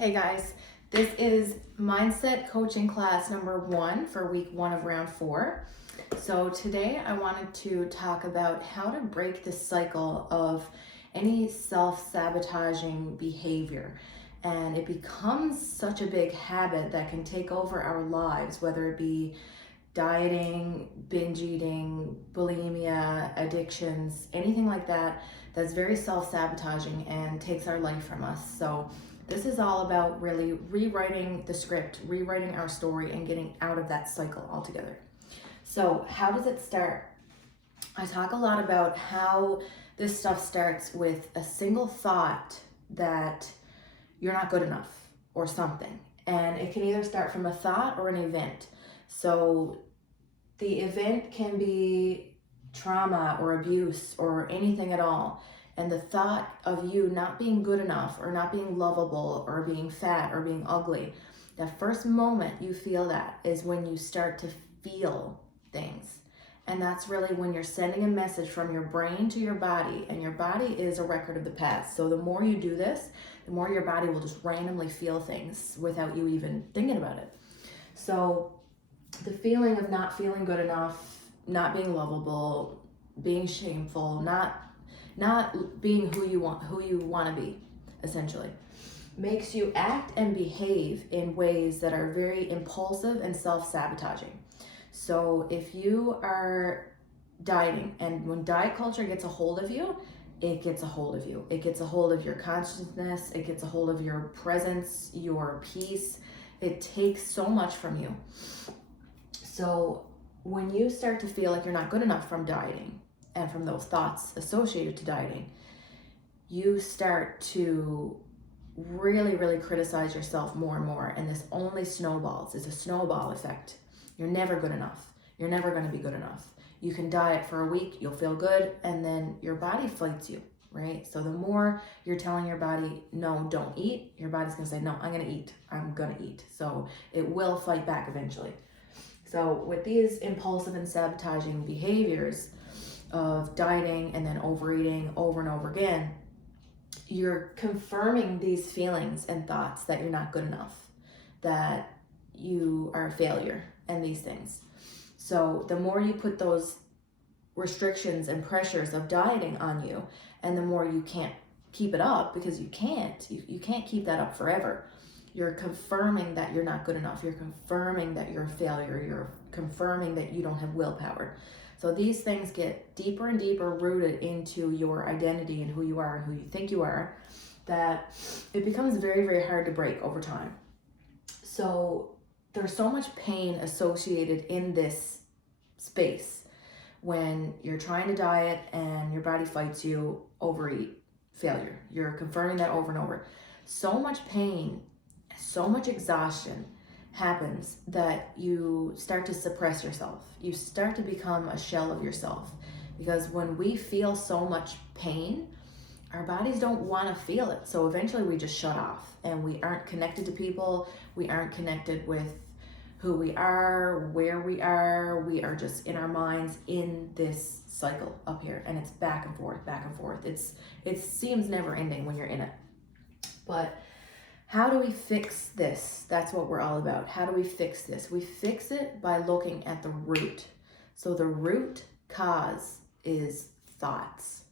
Hey guys, this is mindset coaching class number 1 for week 1 of round 4. So today I wanted to talk about how to break the cycle of any self-sabotaging behavior. And it becomes such a big habit that can take over our lives, whether it be dieting, binge eating, bulimia, addictions, anything like that, that's very self-sabotaging and takes our life from us. So this is all about really rewriting the script, rewriting our story, and getting out of that cycle altogether. So how does it start? I talk a lot about how this stuff starts with a single thought that you're not good enough or something. And it can either start from a thought or an event. So the event can be trauma or abuse or anything at all. And the thought of you not being good enough or not being lovable or being fat or being ugly, that first moment you feel that is when you start to feel things. And that's really when you're sending a message from your brain to your body, and your body is a record of the past. So the more you do this, the more your body will just randomly feel things without you even thinking about it. So the feeling of not feeling good enough, not being lovable, being shameful, not being who you want to be, essentially, makes you act and behave in ways that are very impulsive and self-sabotaging. So if you are dieting, and when diet culture gets a hold of you, it gets a hold of you. It gets a hold of your consciousness. It gets a hold of your presence, your peace. It takes so much from you. So when you start to feel like you're not good enough from dieting and from those thoughts associated to dieting, you start to really criticize yourself more and more. And this only snowballs. It's a snowball effect. You're never good enough. You're never going to be good enough. You can diet for a week, you'll feel good, and then your body fights you, right? So the more you're telling your body, no, don't eat, your body's going to say, no, I'm going to eat. I'm going to eat. So it will fight back eventually. So with these impulsive and sabotaging behaviors of dieting and then overeating over and over again, you're confirming these feelings and thoughts that you're not good enough, that you are a failure, and these things. So the more you put those restrictions and pressures of dieting on you, and the more you can't keep it up, because you can't keep that up forever. You're confirming that you're not good enough. You're confirming that you're a failure. You're confirming that you don't have willpower. So these things get deeper and deeper rooted into your identity and who you are and who you think you are, that it becomes very hard to break over time. So there's so much pain associated in this space when you're trying to diet and your body fights you, overeat, failure. You're confirming that over and over. So much pain, so much exhaustion happens that you start to suppress yourself. You start to become a shell of yourself, because when we feel so much pain, our bodies don't want to feel it. So eventually we just shut off, and we aren't connected to people. We aren't connected with who we are, where we are. We are just in our minds in this cycle up here, and it's back and forth, back and forth. It seems never ending when you're in it. But how do we fix this? That's what we're all about. How do we fix this? We fix it by looking at the root. So the root cause is thoughts.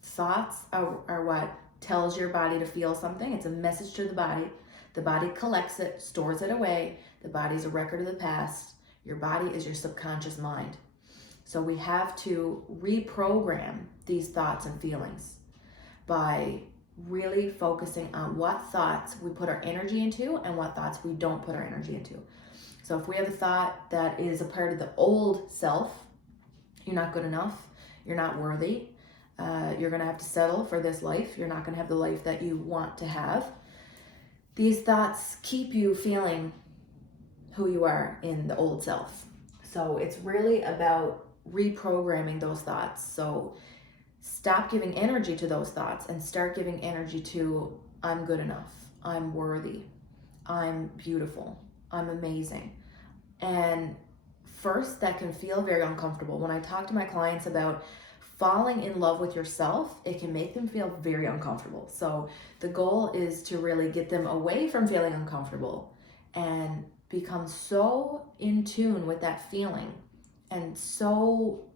Thoughts are what tells your body to feel something. It's a message to the body. The body collects it, stores it away. The body's a record of the past. Your body is your subconscious mind. So we have to reprogram these thoughts and feelings by really focusing on what thoughts we put our energy into and what thoughts we don't put our energy into. So if we have a thought that is a part of the old self, you're not good enough, you're not worthy, you're going to have to settle for this life, you're not going to have the life that you want to have. These thoughts keep you feeling who you are in the old self. So it's really about reprogramming those thoughts. So stop giving energy to those thoughts and start giving energy to, I'm good enough, I'm worthy, I'm beautiful, I'm amazing. And first, that can feel very uncomfortable. When I talk to my clients about falling in love with yourself, it can make them feel very uncomfortable. So the goal is to really get them away from feeling uncomfortable and become so in tune with that feeling and so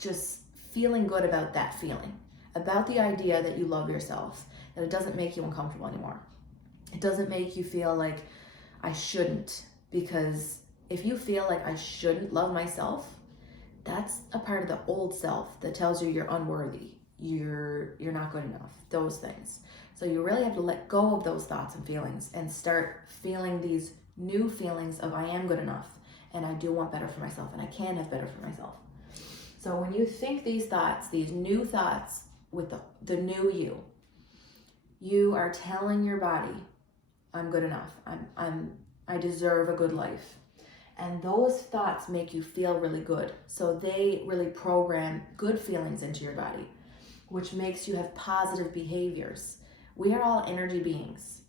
just feeling good about that feeling, about the idea that you love yourself, that it doesn't make you uncomfortable anymore. It doesn't make you feel like I shouldn't, because if you feel like I shouldn't love myself, that's a part of the old self that tells you you're unworthy, you're not good enough, those things. So you really have to let go of those thoughts and feelings and start feeling these new feelings of I am good enough and I do want better for myself and I can have better for myself. So when you think these thoughts, these new thoughts with the new you are telling your body, I'm good enough. I deserve a good life. And those thoughts make you feel really good. So they really program good feelings into your body, which makes you have positive behaviors. We are all energy beings.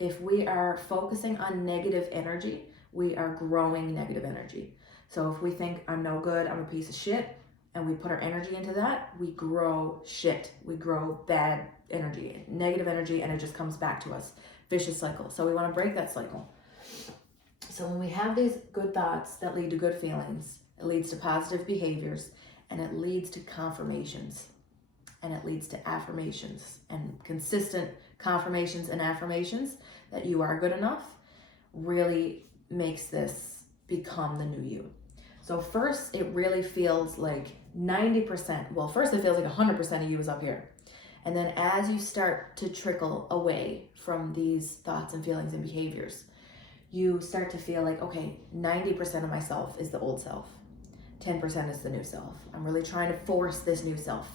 If we are focusing on negative energy, we are growing negative energy. So if we think I'm no good, I'm a piece of shit, and we put our energy into that, we grow shit. We grow bad energy, negative energy, and it just comes back to us. Vicious cycle. So we want to break that cycle. So when we have these good thoughts that lead to good feelings, it leads to positive behaviors, and it leads to confirmations, and it leads to affirmations, and consistent confirmations and affirmations that you are good enough really makes this become the new you. So first, it really feels like 90%. Well, first it feels like 100% of you is up here. And then as you start to trickle away from these thoughts and feelings and behaviors, you start to feel like, okay, 90% of myself is the old self. 10% is the new self. I'm really trying to force this new self.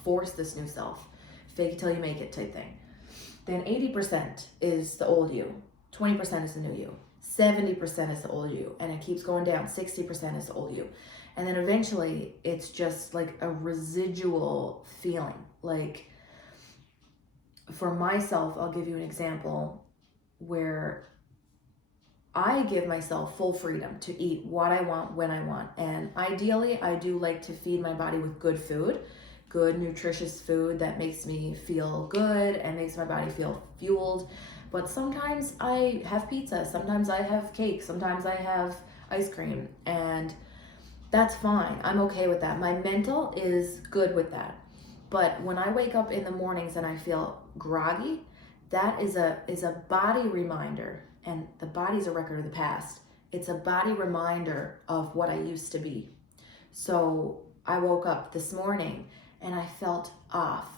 Fake it till you make it type thing. Then 80% is the old you. 20% is the new you. 70% is the old you. And it keeps going down. 60% is the old you. And then eventually it's just like a residual feeling. Like for myself, I'll give you an example where I give myself full freedom to eat what I want, when I want. And ideally, I do like to feed my body with good food, good nutritious food that makes me feel good and makes my body feel fueled. But sometimes I have pizza, sometimes I have cake, sometimes I have ice cream, and that's fine. I'm okay with that. My mental is good with that. But when I wake up in the mornings and I feel groggy, that is a body reminder. And the body's a record of the past. It's a body reminder of what I used to be. So I woke up this morning and I felt off.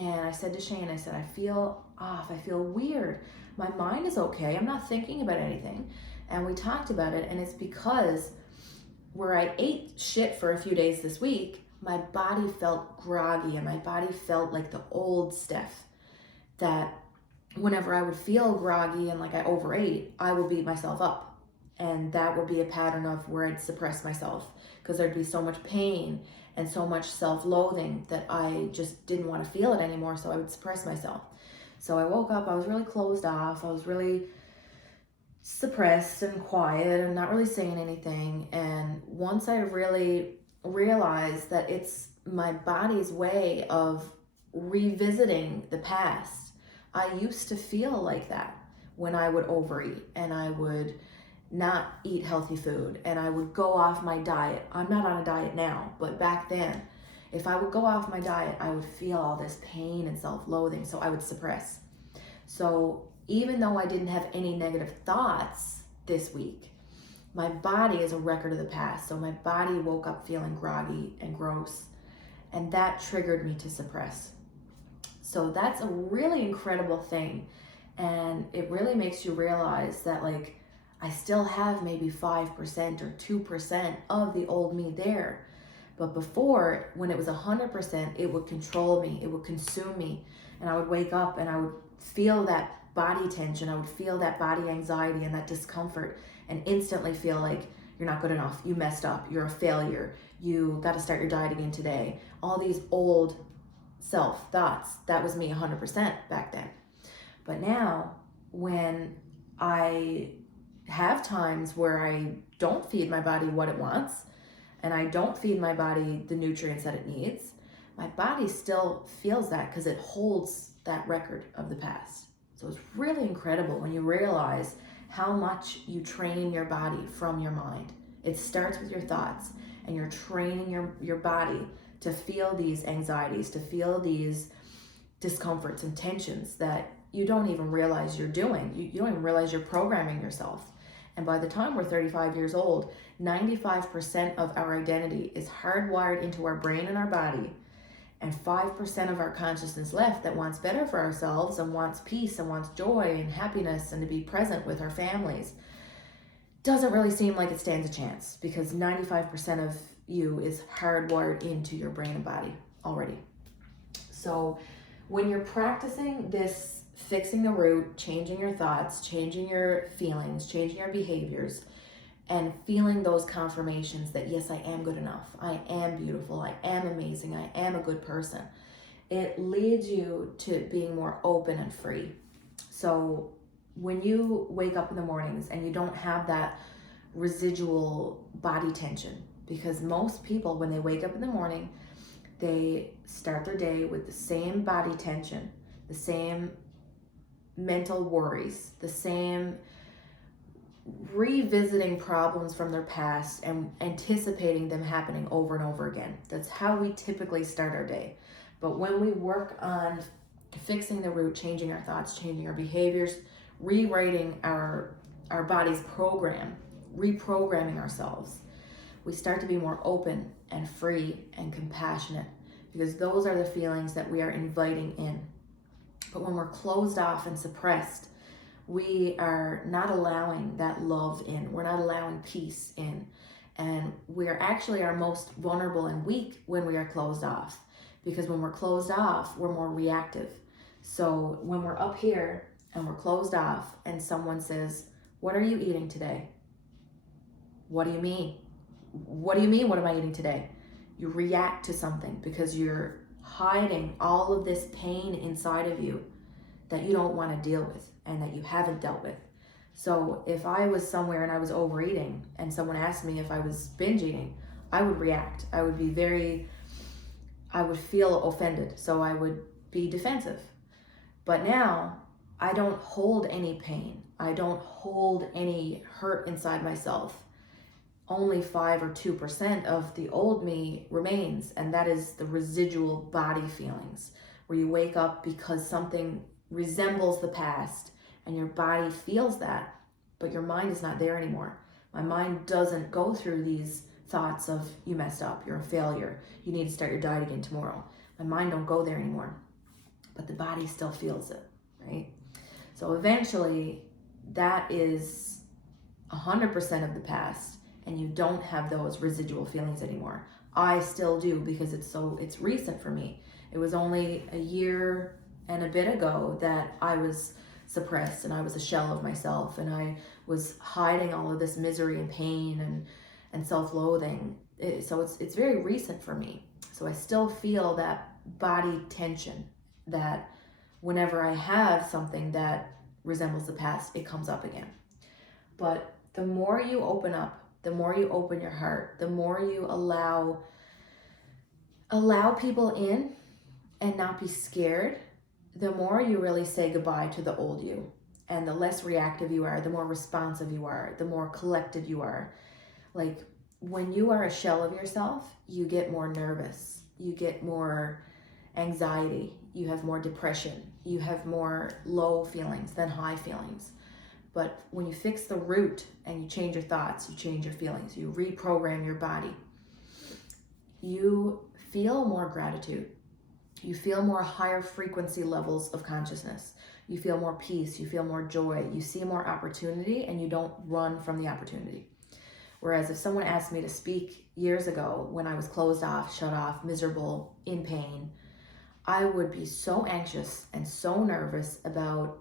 And I said to Shane, I said, I feel off. I feel weird. My mind is okay. I'm not thinking about anything. And we talked about it. And it's because where I ate shit for a few days this week, my body felt groggy and my body felt like the old Steph that whenever I would feel groggy and like I overate, I would beat myself up. And that would be a pattern of where I'd suppress myself because there'd be so much pain and so much self-loathing that I just didn't want to feel it anymore. So I would suppress myself. So I woke up, I was really closed off. I was really suppressed and quiet and not really saying anything. And once I really realized that it's my body's way of revisiting the past, I used to feel like that when I would overeat and I would not eat healthy food and I would go off my diet. I'm not on a diet now, but back then, if I would go off my diet, I would feel all this pain and self-loathing, so I would suppress. So even though I didn't have any negative thoughts this week, my body is a record of the past. So my body woke up feeling groggy and gross, and that triggered me to suppress. So that's a really incredible thing. And it really makes you realize that like I still have maybe 5% or 2% of the old me there. But before, when it was 100%, it would control me, it would consume me. And I would wake up and I would feel that body tension, I would feel that body anxiety and that discomfort and instantly feel like you're not good enough, you messed up, you're a failure, you got to start your diet again today. All these old self thoughts, that was me 100% back then. But now when I have times where I don't feed my body what it wants and I don't feed my body the nutrients that it needs, my body still feels that because it holds that record of the past. So it's really incredible when you realize how much you train your body from your mind. It starts with your thoughts, and you're training your body to feel these anxieties, to feel these discomforts and tensions that you don't even realize you're doing. You don't even realize you're programming yourself. And by the time we're 35 years old, 95% of our identity is hardwired into our brain and our body, and 5% of our consciousness left that wants better for ourselves and wants peace and wants joy and happiness and to be present with our families. Doesn't really seem like it stands a chance, because 95% of you is hardwired into your brain and body already. So when you're practicing this, fixing the root, changing your thoughts, changing your feelings, changing your behaviors, and feeling those confirmations that yes, I am good enough, I am beautiful, I am amazing, I am a good person, it leads you to being more open and free. So when you wake up in the mornings and you don't have that residual body tension, because most people, when they wake up in the morning, they start their day with the same body tension, the same mental worries, the same revisiting problems from their past and anticipating them happening over and over again. That's how we typically start our day. But when we work on fixing the root, changing our thoughts, changing our behaviors, rewriting our body's program, reprogramming ourselves, we start to be more open and free and compassionate, because those are the feelings that we are inviting in. But when we're closed off and suppressed, we are not allowing that love in. We're not allowing peace in. And we are actually our most vulnerable and weak when we are closed off. Because when we're closed off, we're more reactive. So when we're up here and we're closed off and someone says, "What are you eating today?" What do you mean? What do you mean, what am I eating today? You react to something because you're hiding all of this pain inside of you that you don't want to deal with and that you haven't dealt with. So if I was somewhere and I was overeating and someone asked me if I was binge eating, I would react. I would feel offended. So I would be defensive. But now I don't hold any pain. I don't hold any hurt inside myself. Only 5 or 2% of the old me remains, and that is the residual body feelings, where you wake up because something resembles the past and your body feels that, but your mind is not there anymore. My mind doesn't go through these thoughts of you messed up, you're a failure, you need to start your diet again tomorrow. My mind don't go there anymore, but the body still feels it, right? So eventually that is 100% of the past, and you don't have those residual feelings anymore. I still do, because it's recent for me. It was only a year and a bit ago that I was suppressed and I was a shell of myself, and I was hiding all of this misery and pain and self-loathing. So it's very recent for me. So I still feel that body tension, that whenever I have something that resembles the past, it comes up again. But the more you open up, the more you open your heart, the more you allow people in and not be scared, the more you really say goodbye to the old you. And the less reactive you are, the more responsive you are, the more collected you are. Like when you are a shell of yourself, you get more nervous, you get more anxiety, you have more depression, you have more low feelings than high feelings. But when you fix the root and you change your thoughts, you change your feelings, you reprogram your body, you feel more gratitude. You feel more higher frequency levels of consciousness. You feel more peace, you feel more joy, you see more opportunity, and you don't run from the opportunity. Whereas if someone asked me to speak years ago when I was closed off, shut off, miserable, in pain, I would be so anxious and so nervous about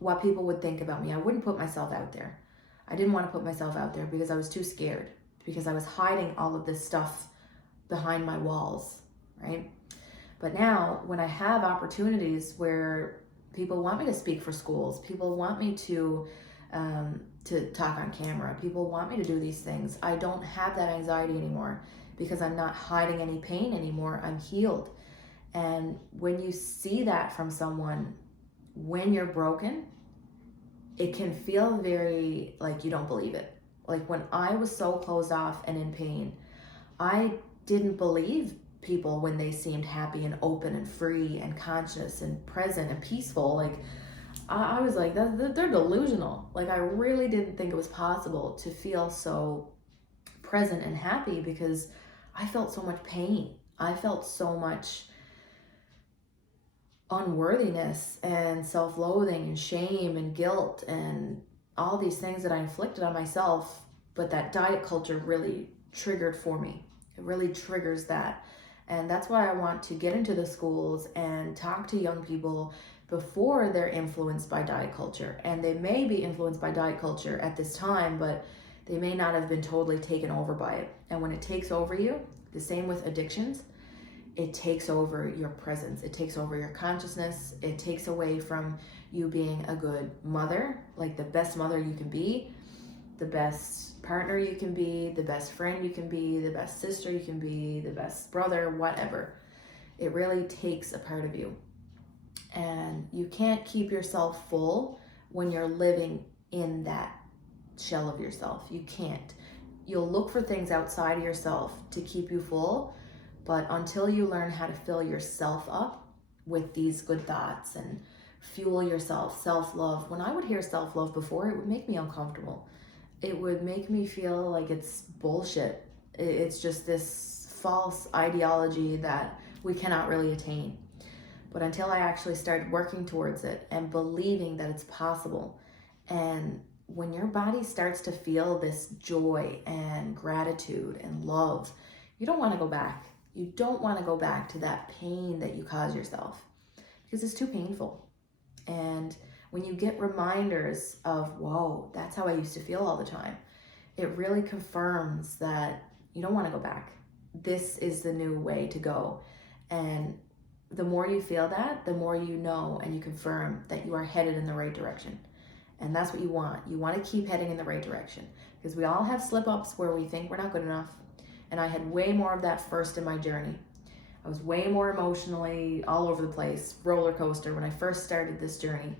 what people would think about me. I wouldn't put myself out there. I didn't want to put myself out there because I was too scared, because I was hiding all of this stuff behind my walls, right? But now when I have opportunities where people want me to speak for schools, people want me to talk on camera, people want me to do these things, I don't have that anxiety anymore, because I'm not hiding any pain anymore. I'm healed. And when you see that from someone, when you're broken, it can feel very like you don't believe it. Like when I was so closed off and in pain, I didn't believe people when they seemed happy and open and free and conscious and present and peaceful. Like I was like, they're delusional. Like I really didn't think it was possible to feel so present and happy, because I felt so much pain. I felt so much unworthiness and self-loathing and shame and guilt and all these things that I inflicted on myself. But that diet culture really triggered for me. It really triggers that. And that's why I want to get into the schools and talk to young people before they're influenced by diet culture. And they may be influenced by diet culture at this time, but they may not have been totally taken over by it. And when it takes over you, the same with addictions, it takes over your presence. It takes over your consciousness. It takes away from you being a good mother, like the best mother you can be, the best partner you can be, the best friend you can be, the best sister you can be, the best brother, whatever. It really takes a part of you. And you can't keep yourself full when you're living in that shell of yourself. You can't. You'll look for things outside of yourself to keep you full, but until you learn how to fill yourself up with these good thoughts and fuel yourself, self-love. When I would hear self-love before, it would make me uncomfortable. It would make me feel like it's bullshit. It's just this false ideology that we cannot really attain. But until I actually started working towards it and believing that it's possible, and when your body starts to feel this joy and gratitude and love, you don't want to go back. You don't want to go back to that pain that you caused yourself, because it's too painful. And when you get reminders of, whoa, that's how I used to feel all the time, it really confirms that you don't want to go back. This is the new way to go. And the more you feel that, the more you know and you confirm that you are headed in the right direction. And that's what you want. You want to keep heading in the right direction, because we all have slip-ups where we think we're not good enough. And I had way more of that first in my journey. I was way more emotionally all over the place, roller coaster, when I first started this journey.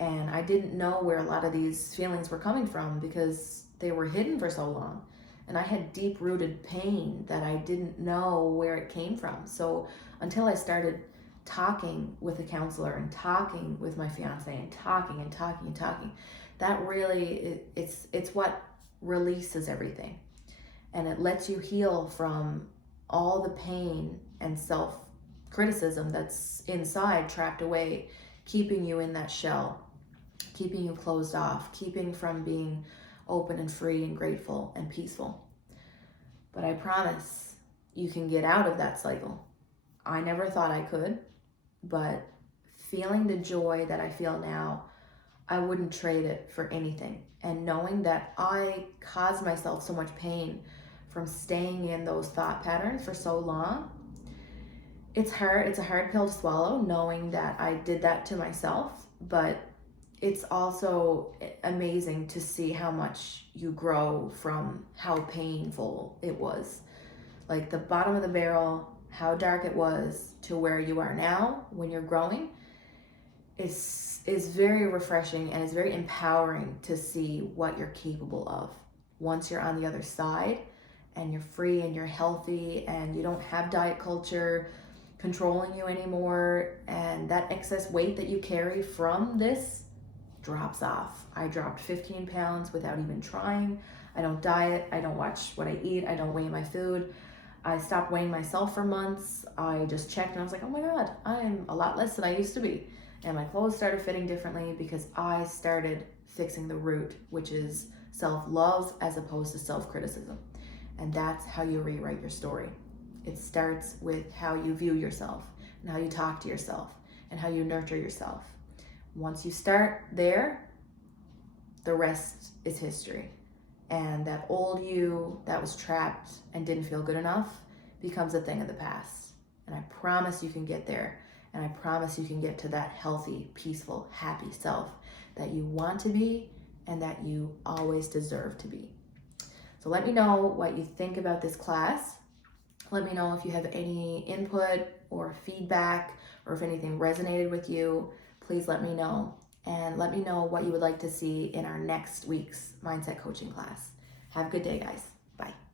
And I didn't know where a lot of these feelings were coming from, because they were hidden for so long. And I had deep-rooted pain that I didn't know where it came from. So until I started talking with a counselor and talking with my fiance and talking, that really, it's what releases everything. And it lets you heal from all the pain and self-criticism that's inside, trapped away, keeping you in that shell, keeping you closed off, keeping from being open and free and grateful and peaceful. But I promise you can get out of that cycle. I never thought I could, but feeling the joy that I feel now, I wouldn't trade it for anything. And knowing that I caused myself so much pain from staying in those thought patterns for so long, it's hard. It's a hard pill to swallow, knowing that I did that to myself, but it's also amazing to see how much you grow from how painful it was. Like the bottom of the barrel, how dark it was, to where you are now when you're growing is very refreshing, and it's very empowering to see what you're capable of once you're on the other side and you're free and you're healthy and you don't have diet culture controlling you anymore, and that excess weight that you carry from this drops off. I dropped 15 pounds without even trying. I don't diet. I don't watch what I eat. I don't weigh my food. I stopped weighing myself for months. I just checked and I was like, oh my God, I'm a lot less than I used to be. And my clothes started fitting differently because I started fixing the root, which is self-love as opposed to self-criticism. And that's how you rewrite your story. It starts with how you view yourself and how you talk to yourself and how you nurture yourself. Once you start there, the rest is history. And that old you that was trapped and didn't feel good enough becomes a thing of the past. And I promise you can get there. And I promise you can get to that healthy, peaceful, happy self that you want to be and that you always deserve to be. So let me know what you think about this class. Let me know if you have any input, or feedback, or if anything resonated with you, please let me know. And let me know what you would like to see in our next week's mindset coaching class. Have a good day, guys. Bye.